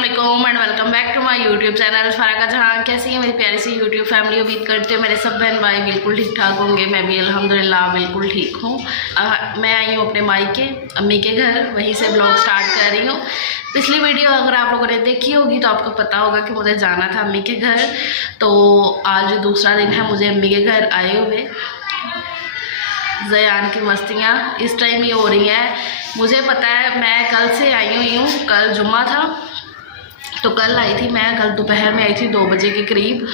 अस्सलाम and welcome back to my YouTube channel Farah का जहां। कैसी है मेरी प्यारी सी यूट्यूब फैमिली। उम्मीद करते हो मेरे सब बहन भाई बिल्कुल ठीक ठाक होंगे। मैं भी अल्हम्दुलिल्लाह बिल्कुल ठीक हूँ। मैं आई हूँ अपने मायके अम्मी के घर, वहीं से ब्लॉग स्टार्ट कर रही हूँ। पिछली वीडियो अगर आप लोगों ने देखी होगी तो आपको पता होगा कि मुझे जाना था अम्मी के घर। तो आज दूसरा दिन है मुझे अम्मी के घर आए हुए। ज़यान की मस्तियाँ इस टाइम ही हो रही हैं। मुझे पता है, मैं कल से आई हुई हूँ। कल जुम्मा था तो कल आई थी मैं, कल दोपहर में आई थी 2 बजे के करीब।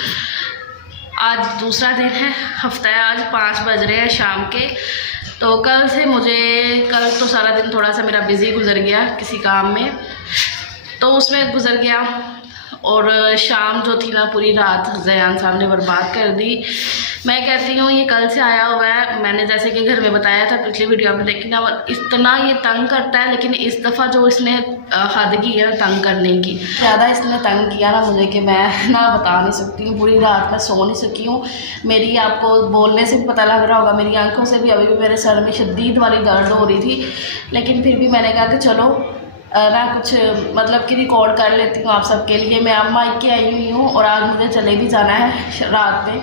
आज दूसरा दिन है, हफ्ता है, आज 5 बज रहे हैं शाम के। तो कल से कल तो सारा दिन थोड़ा सा मेरा बिज़ी गुजर गया किसी काम में, तो उसमें गुजर गया। और शाम जो थी ना, पूरी रात ज़यान साहब ने बर्बाद कर दी। मैं कहती हूँ ये कल से आया हुआ है। मैंने जैसे कि घर में बताया था, पिछली वीडियो आपने देखी ना, इतना ये तंग करता है। लेकिन इस दफ़ा जो इसने हद की है तंग करने की, ज़्यादा इसने तंग किया ना मुझे कि मैं ना बता नहीं सकती हूँ। पूरी रात मैं सो नहीं सकी हूँ। मेरी, आपको बोलने से भी पता लग रहा होगा, मेरी आंखों से भी अभी भी मेरे सर में शदीद वाली दर्द हो रही थी। लेकिन फिर भी मैंने कहा कि चलो ना कुछ मतलब कि रिकॉर्ड कर लेती हूँ आप सबके लिए। मैं अब मायके आई हुई हूँ और आज मुझे चले भी जाना है रात में।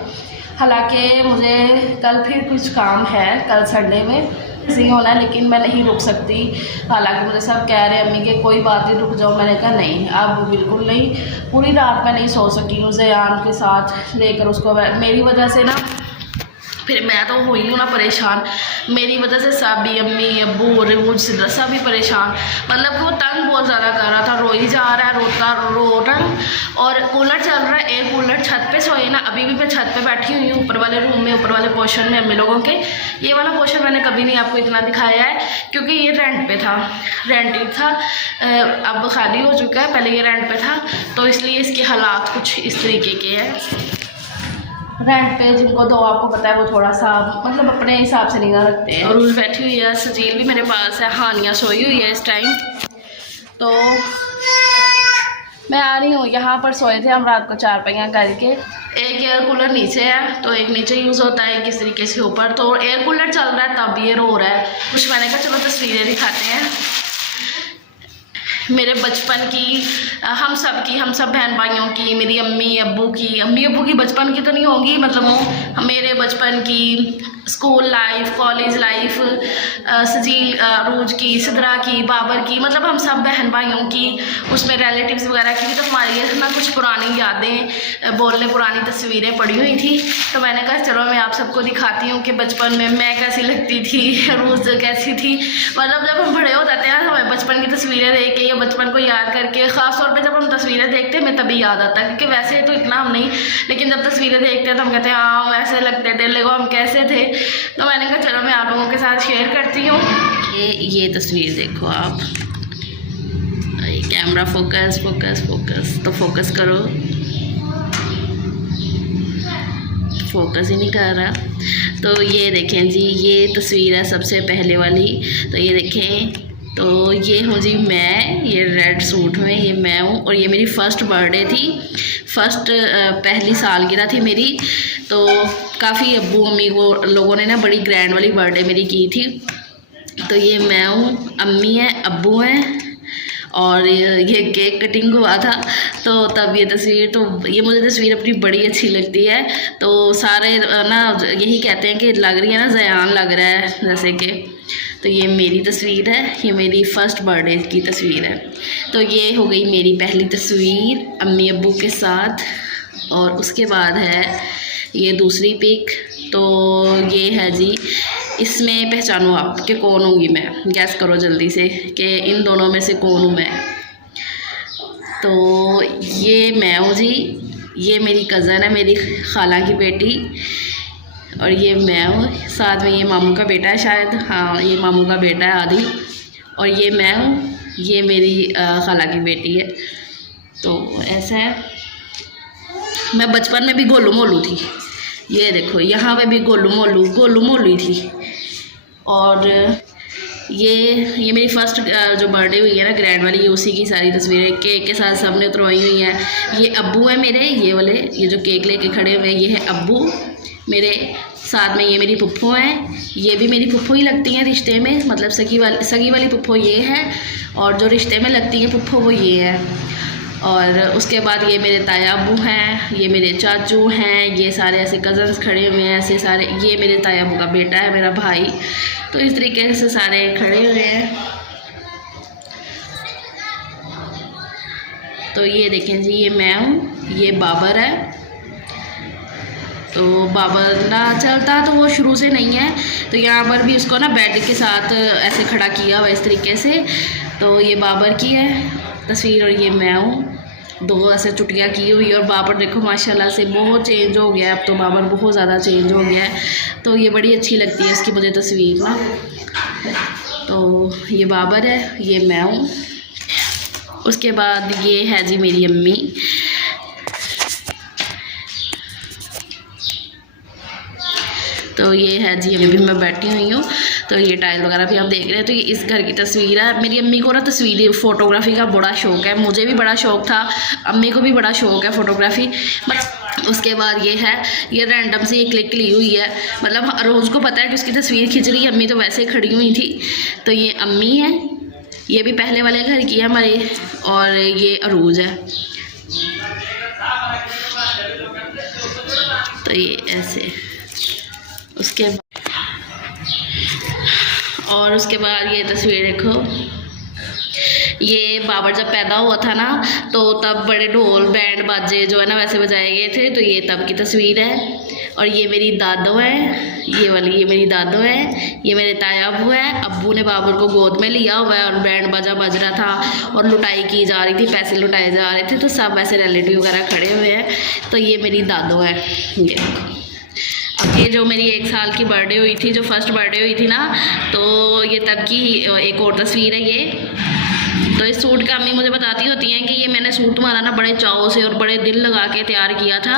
हालांकि मुझे कल फिर कुछ काम है, कल संडे में नहीं होना है, लेकिन मैं नहीं रुक सकती। हालांकि मुझे सब कह रहे हैं अम्मी के कोई बात नहीं, रुक जाओ। मैंने कहा नहीं, अब बिल्कुल नहीं। पूरी रात मैं नहीं सो सकी हूँ ज़यान के साथ लेकर उसको। मेरी वजह से ना फिर मैं तो हुई हूँ ना परेशान। मेरी वजह से सभी, अम्मी अब्बू और मुझसे सभी परेशान। मतलब वो तंग बहुत ज़्यादा कर रहा था, रोई जा रहा है, रोता रो रहा। और कूलर चल रहा है, एयर कूलर। छत पे सोए ना, अभी भी मैं छत पे बैठी हुई हूँ, ऊपर वाले रूम में, ऊपर वाले पोर्शन में अम्मी लोगों के। ये वाला पोर्शन मैंने कभी नहीं आपको इतना दिखाया है, क्योंकि ये रेंट पे था, रेंटेड था। अब खाली हो चुका है, पहले ये रेंट पे था, तो इसलिए इसके हालात कुछ इस तरीके के हैं। रेंट पे जिनको तो आपको पता है वो थोड़ा सा मतलब अपने हिसाब से नहीं ना रखते हैं। और उस बैठी हुई है, सजील भी मेरे पास है, हानिया सोई हुई है इस टाइम। तो मैं आ रही हूँ, यहाँ पर सोए थे हम रात को 4 पहियाँ करके। एक एयर कूलर नीचे है, तो एक नीचे यूज़ होता है किस तरीके से ऊपर। तो एयर कूलर चल रहा है तब ये रो रहा है कुछ। मैंने कहा चलो तस्वीरें दिखाते हैं मेरे बचपन की, हम सब बहन भाइयों की, मेरी अम्मी अब्बू की बचपन की तो नहीं होगी, मतलब मेरे बचपन की, school life, college life, Sajeel रोज की, सिदरा की, बाबर की, मतलब हम सब बहन भाइयों की, उसमें रिलेटिव्स वगैरह की भी तो हमारी ना कुछ पुरानी यादें बोलने, पुरानी तस्वीरें पड़ी हुई थी। तो मैंने कहा चलो मैं आप सबको दिखाती हूँ कि बचपन में मैं कैसी लगती थी, रोज़ कैसी थी। मतलब जब हम बड़े हो जाते हैं हमें बचपन की तस्वीरें देख के या बचपन को याद करके, ख़ास तौर पे जब हम तस्वीरें देखते हैं हमें तभी याद आता है, क्योंकि वैसे तो इतना हम नहीं, लेकिन जब तस्वीरें देखते हैं तो हम कहते हैं हाँ वैसे लगते थे, देखो हम कैसे थे। तो मैंने कहा चलो मैं आप लोगों के साथ शेयर करती हूँ। ये तस्वीर देखो आप, कैमरा फोकस फोकस फोकस, तो फोकस करो, फोकस ही नहीं कर रहा। तो ये देखें जी, ये तस्वीर है सबसे पहले वाली। तो ये देखें, तो ये हूँ जी मैं, ये रेड सूट में ये मैं हूँ। और ये मेरी फ़र्स्ट बर्थडे थी, पहली सालगिरह थी मेरी। तो काफ़ी अब्बू अम्मी को लोगों ने ना बड़ी ग्रैंड वाली बर्थडे मेरी की थी। तो ये मैं हूँ, अम्मी हैं, अब्बू हैं, और ये केक कटिंग हुआ था। तो तब ये तस्वीर, तो ये मुझे तस्वीर अपनी बड़ी अच्छी लगती है। तो सारे ना यही कहते हैं कि लग रही है ना ज़यान लग रहा है जैसे कि। तो ये मेरी तस्वीर है, ये मेरी फ़र्स्ट बर्थडे की तस्वीर है। तो ये हो गई मेरी पहली तस्वीर अम्मी अब्बू के साथ। और उसके बाद है ये दूसरी पिक। तो ये है जी, इसमें पहचानो आप कि कौन होंगी मैं, गैस करो जल्दी से कि इन दोनों में से कौन हूँ मैं। तो ये मैं हूँ जी, ये मेरी कज़न है, मेरी खाला की बेटी। और ये मैं हूँ, साथ में ये मामू का बेटा है शायद, हाँ ये मामू का बेटा है आदि। और ये मैं हूँ, ये मेरी खाला की बेटी है। तो ऐसा है, मैं बचपन में भी गोलू मोलू थी। ये देखो यहाँ पे भी गोलू मोलू ही थी। और ये मेरी फ़र्स्ट जो बर्थडे हुई है ना ग्रैंड वाली, ये उसी की सारी तस्वीरें केक के साथ सबने उतरवाई हुई हैं। ये अब्बू है मेरे, ये वाले, ये जो केक लेके खड़े हुए हैं ये है अब्बू मेरे। साथ में ये मेरी पुप्पो हैं, ये भी मेरी पुप्पो ही लगती हैं रिश्ते में, मतलब सगी वाली पुप्पो ये है, और जो रिश्ते में लगती हैं पुप्पो वो ये है। और उसके बाद ये मेरे ताया अब्बू हैं, ये मेरे चाचू हैं, ये सारे ऐसे कज़न्स खड़े हुए हैं ऐसे सारे। ये मेरे ताया अब्बू का बेटा है, मेरा भाई। तो इस तरीके से सारे खड़े हुए हैं। तो ये देखें जी, ये मैं हूँ, ये बाबर है। तो बाबर ना चलता तो वो शुरू से नहीं है, तो यहाँ पर भी उसको ना बेड के साथ ऐसे खड़ा किया हुआ इस तरीके से। तो ये बाबर की है तस्वीर और ये मैं हूँ, दो ऐसे चुटिया की हुई। और बाबर देखो माशाल्लाह से बहुत चेंज हो गया है, अब तो बाबर बहुत ज़्यादा चेंज हो गया है। तो ये बड़ी अच्छी लगती है इसकी मुझे तस्वीर ना। तो ये बाबर है, ये मैं हूँ। उसके बाद ये है जी मेरी अम्मी। तो ये है जी, अभी मैं बैठी हुई हूँ। तो ये टाइल वगैरह भी आप देख रहे हैं। तो ये इस घर की तस्वीर है। मेरी अम्मी को ना तस्वीर फ़ोटोग्राफी का बड़ा शौक़ है, मुझे भी बड़ा शौक़ था, अम्मी को भी बड़ा शौक़ है फ़ोटोग्राफी। बस उसके बाद ये है, ये रैंडम से ये क्लिक ली हुई है, मतलब रोज़ को पता है कि उसकी तस्वीर खिंच रही है। अम्मी तो वैसे ही खड़ी हुई थी। तो ये अम्मी है, ये भी पहले वाले घर की है हमारे। और ये अरूज है। तो ये ऐसे उसके बाद ये तस्वीर देखो, ये बाबर जब पैदा हुआ था ना, तो तब बड़े ढोल बैंड बाजे जो है ना वैसे बजाए गए थे। तो ये तब की तस्वीर है। और ये मेरी दादो है, ये वाली ये मेरी दादो है। ये मेरे ताया अब्बू है। अब्बू ने बाबर को गोद में लिया हुआ है और बैंड बाजा बज रहा था और लुटाई की जा रही थी, पैसे लुटाए जा रहे थे। तो सब ऐसे रिलेटिव वगैरह खड़े हुए हैं। तो ये मेरी दादो है। ये अब ये जो मेरी 1 साल की बर्थडे हुई थी, जो फर्स्ट बर्थडे हुई थी ना, तो ये तब की एक और तस्वीर है ये। तो इस सूट का अम्मी मुझे बताती होती हैं कि ये मैंने सूट तुम्हारा ना बड़े चाव से और बड़े दिल लगा के तैयार किया था।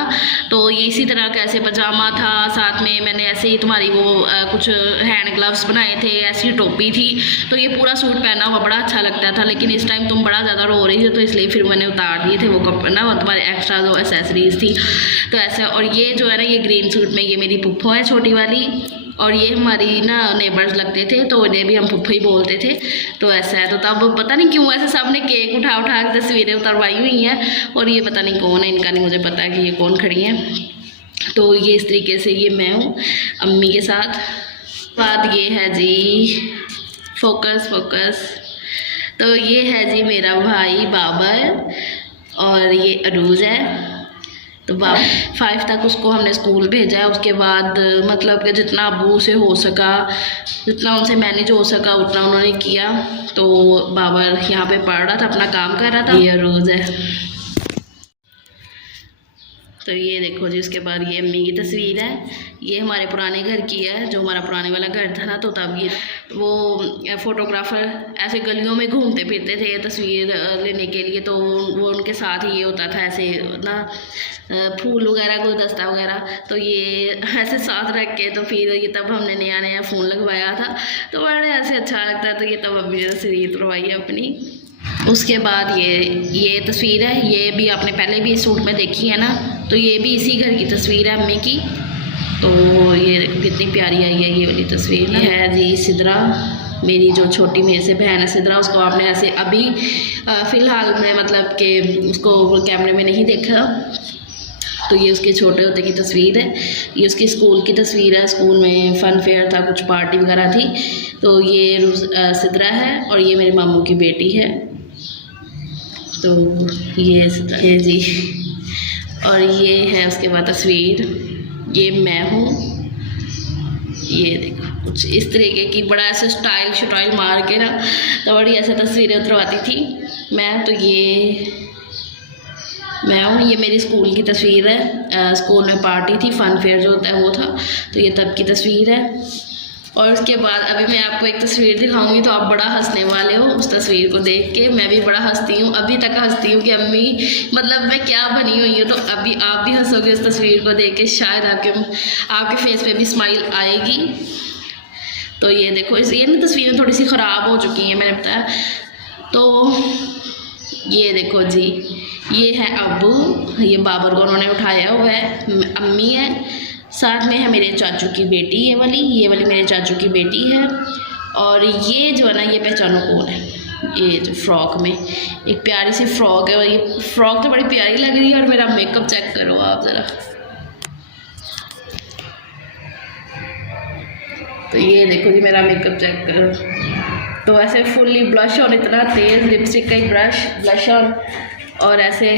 तो ये इसी तरह का ऐसे पजामा था, साथ में मैंने ऐसे ही तुम्हारी वो कुछ हैंड ग्लव्स बनाए थे, ऐसी टोपी थी। तो ये पूरा सूट पहना हुआ बड़ा अच्छा लगता था, लेकिन इस टाइम तुम बड़ा ज़्यादा रो रही थी, तो इसलिए फिर मैंने उतार दिए थे वो ना तुम्हारे एक्स्ट्रा जो एसेसरीज थी। तो ऐसा, और ये जो है ना ये ग्रीन सूट में ये मेरी पुप्पो है छोटी वाली। और ये हमारी ना नेबर्स लगते थे, तो इन्हें भी हम पुप्पो ही बोलते थे। तो ऐसा है। तो तब पता नहीं क्यों ऐसे सब ने केक उठा उठा के तस्वीरें उतरवाई हुई हैं। और ये पता नहीं कौन है, इनका नहीं मुझे पता कि ये कौन खड़ी हैं। तो ये इस तरीके से ये मैं हूँ अम्मी के साथ। बात ये है जी, फोकस। तो ये है जी मेरा भाई बाबर और ये अरूज है। तो 5 तक उसको हमने स्कूल भेजा है। उसके बाद मतलब कि जितना अब्बू से हो सका, जितना उनसे मैनेज हो सका उतना उन्होंने किया। तो बाबर यहाँ पे पढ़ रहा था, अपना काम कर रहा था। ये रोज़ है। तो ये देखो जी, उसके बाद ये अम्मी की तस्वीर है। ये हमारे पुराने घर की है, जो हमारा पुराने वाला घर था ना। तो तब ये वो फ़ोटोग्राफ़र ऐसे गलियों में घूमते फिरते थे तस्वीर लेने के लिए। तो वो उनके साथ ही ये होता था ऐसे ना, फूल वगैरह गुलदस्ता वगैरह। तो ये ऐसे साथ रख के, तो फिर ये तब हमने नया नया फ़ोन लगवाया था, तो बड़े ऐसे अच्छा लगता है। तो ये तब अभी तस्वीर करवाई है अपनी। उसके बाद ये तस्वीर है, ये भी आपने पहले भी इस सूट में देखी है ना। तो ये भी इसी घर की तस्वीर है अम्मी की। तो ये कितनी प्यारी आई है ये वाली तस्वीर। ये है जी सिद्रा, मेरी जो छोटी मेरे से बहन है सिद्रा। उसको आपने ऐसे अभी फ़िलहाल में मतलब कि उसको कैमरे में नहीं देखा। तो ये उसके छोटे होते की तस्वीर है। ये उसकी स्कूल की तस्वीर है, स्कूल में फ़न फेयर था, कुछ पार्टी वगैरह थी। तो ये सिद्रा है और ये मेरे मामू की बेटी है। तो ये जी, और ये है उसके बाद तस्वीर, ये मैं हूँ। ये देखो कुछ इस तरीके की, बड़ा ऐसे स्टाइल मार के ना, तो बड़ी ऐसे तस्वीरें उतरवाती थी मैं। तो ये मैं हूँ, ये मेरी स्कूल की तस्वीर है। स्कूल में पार्टी थी, फ़न फेयर जो होता है वो था। तो ये तब की तस्वीर है। और उसके बाद अभी मैं आपको एक तस्वीर दिखाऊंगी, तो आप बड़ा हंसने वाले हो उस तस्वीर को देख के। मैं भी बड़ा हंसती हूँ, अभी तक हंसती हूँ कि अम्मी मतलब मैं क्या बनी हुई हूँ। तो अभी आप भी हंसोगे उस तस्वीर को देख के, शायद आपके फेस पे भी स्माइल आएगी। तो ये देखो, ये ना तस्वीरें थोड़ी सी ख़राब हो चुकी हैं, मैंने बताया। तो ये देखो जी, ये है अब्बू, ये बाबर को उन्होंने उठाया हुआ है। अम्मी है, साथ में है मेरे चाचू की बेटी, ये वाली मेरे चाचू की बेटी है। और ये जो है ना, ये पहचानो कौन है। ये जो फ्रॉक में एक प्यारी सी फ्रॉक है, और ये फ्रॉक तो बड़ी प्यारी लग रही है। और मेरा मेकअप चेक करो आप ज़रा। तो ये देखो जी मेरा मेकअप चेक करो। तो ऐसे फुल्ली ब्लश ऑन, इतना तेज़ लिपस्टिक का ही ब्लश ऑन, और ऐसे।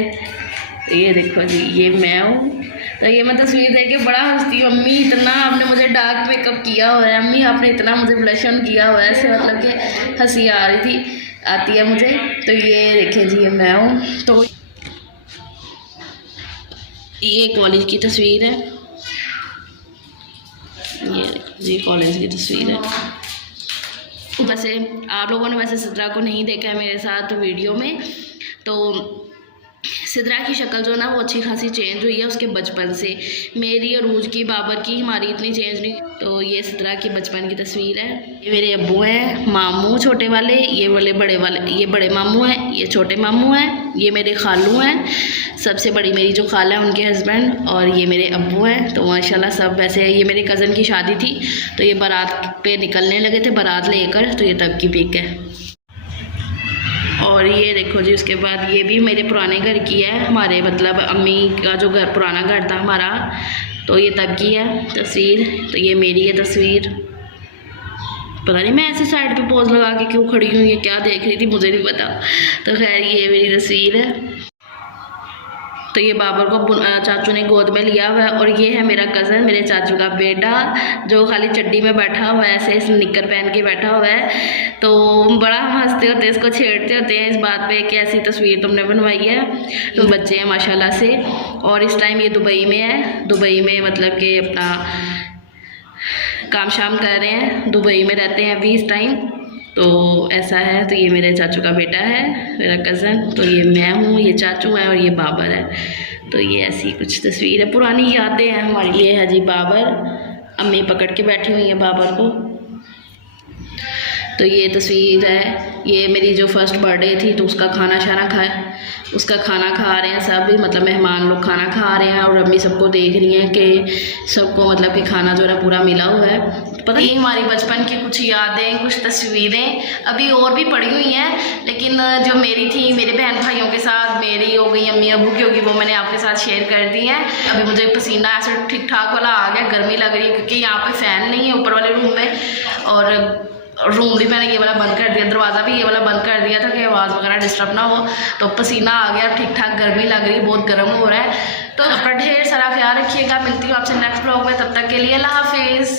तो ये देखो जी ये मैं हूँ। तो ये मैं तस्वीर देख के बड़ा हंसती हूँ। अम्मी इतना आपने मुझे डार्क मेकअप किया हुआ है, अम्मी आपने इतना मुझे ब्लश ऑन किया हुआ है, ऐसे मतलब कि हंसी आ रही थी, आती है मुझे। तो ये देखें जी ये मैं हूँ। तो ये कॉलेज की तस्वीर है, ये जी कॉलेज की तस्वीर है। वैसे आप लोगों ने वैसे सिद्रा को नहीं देखा है मेरे साथ वीडियो में, तो सिद्रा की शक्ल जो ना वो अच्छी खासी चेंज हुई है उसके बचपन से। मेरी और रूज की, बाबर की, हमारी इतनी चेंज नहीं। तो ये सिद्रा की बचपन की तस्वीर है। ये मेरे अब्बू हैं, मामू छोटे वाले, ये वाले बड़े वाले, ये बड़े मामू हैं, ये छोटे मामू हैं, ये मेरे खालू हैं, सबसे बड़ी मेरी जो खाला है उनके हस्बैंड, और ये मेरे अब्बू हैं। तो माशाल्लाह सब वैसे। ये मेरे कज़न की शादी थी, तो ये बारात पे निकलने लगे थे बारात लेकर, तो ये तब की पिक है। और ये देखो जी उसके बाद ये भी मेरे पुराने घर की है, हमारे मतलब अम्मी का जो घर पुराना घर था हमारा, तो ये तब की है तस्वीर। तो ये मेरी है तस्वीर। पता नहीं मैं ऐसे साइड पे पोज लगा के क्यों खड़ी हूँ, ये क्या देख रही थी मुझे नहीं पता। तो खैर ये मेरी तस्वीर है। तो ये बाबर को चाचू ने गोद में लिया हुआ है, और ये है मेरा कज़न, मेरे चाचू का बेटा, जो खाली चड्डी में बैठा हुआ है, ऐसे निक्कर पहन के बैठा हुआ है। तो बड़ा हम हंसते होते हैं, इसको छेड़ते होते हैं इस बात पे कि ऐसी तस्वीर तुमने बनवाई है। तो बच्चे हैं माशाल्लाह से। और इस टाइम ये दुबई में है, दुबई में मतलब कि अपना काम शाम कर रहे हैं, दुबई में रहते हैं अभी इस टाइम। तो ऐसा है। तो ये मेरे चाचू का बेटा है, मेरा कज़न। तो ये मैं हूँ, ये चाचू है, और ये बाबर है। तो ये ऐसी कुछ तस्वीर है, पुरानी यादें हैं हमारी। ये है जी बाबर, अम्मी पकड़ के बैठी हुई है बाबर को। तो ये तस्वीर है, ये मेरी जो फर्स्ट बर्थडे थी, तो उसका खाना खा रहे हैं सब, मतलब मेहमान लोग खाना खा रहे हैं, और अम्मी सबको देख रही हैं कि सबको मतलब कि खाना जो है पूरा मिला हुआ है। पता नहीं हमारी बचपन की कुछ यादें, कुछ तस्वीरें अभी और भी पड़ी हुई हैं, लेकिन जो मेरी थी मेरे बहन भाइयों के साथ, मेरी हो गई, अम्मी अबू की होगी, वो मैंने आपके साथ शेयर कर दी है। अभी मुझे पसीना ऐसे ठीक ठाक वाला आ गया, गर्मी लग रही है क्योंकि यहाँ पे फ़ैन नहीं है ऊपर वाले रूम में, और रूम भी मैंने ये वाला बंद कर दिया, दरवाज़ा भी ये वाला बंद कर दिया था कि आवाज़ वगैरह डिस्टर्ब ना हो। तो पसीना आ गया, ठीक ठाक गर्मी लग रही है, बहुत गर्म हो रहा है। तो अपना ढेर सारा ख्याल रखिएगा। मिलती हूँ आपसे नेक्स्ट ब्लॉग में, तब तक के लिए अल्लाह हाफिज़।